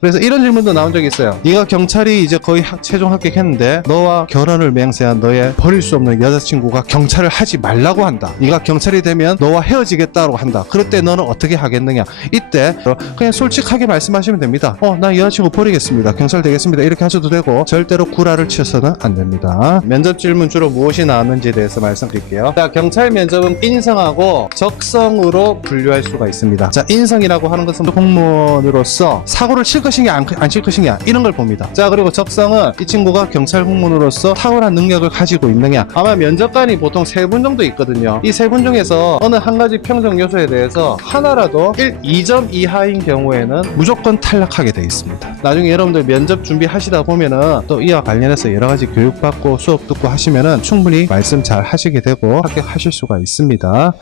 그래서 이런 질문도 나온 적이 있어요. 네가 경찰이 이제 거의 학- 최종 합격했는데 너와 결혼을 맹세한 너의 버릴 수 없는 여자친구가 경찰을 하지 말라고 한다. 네가 경찰이 되면 너와 헤어지겠다고 한다. 그럴 때 너는 어떻게 하겠느냐? 이때 그냥 솔직하게 말씀하시면 됩니다. 어, 나 여자친구 버리겠습니다. 경찰 되겠습니다. 이렇게 하셔도 되고 절대로 구라를 치셔서는 안 됩니다. 면접 질문 주로 무엇이 나왔는지에 대해서 말씀드릴게요. 자, 경찰 면접은 인성하고 적성으로 분류할 수가 있습니다. 자, 인성이라고 하는 것은 공무원으로서 사고를 칠 것이냐 안, 안칠 것이냐 이런 걸 봅니다. 자, 그리고 적성은 이 친구가 경찰 공무원으로서 탁월한 능력을 가지고 있느냐. 아마 면접관이 보통 세 분 정도 있거든요. 이 세 분 중에서 어느 한 가지 평정 요소에 대해서 하나라도 1, 2점 이하인 경우에는 무조건 탈락하게 되어 있습니다. 나중에 여러분들 면접 준비하시다 보면은 또 이와 관련해서 여러 가지 교육받고 수업 듣고 하시면은 충분히 말씀 잘 하시게 되고 합격하실 수가 있습니다.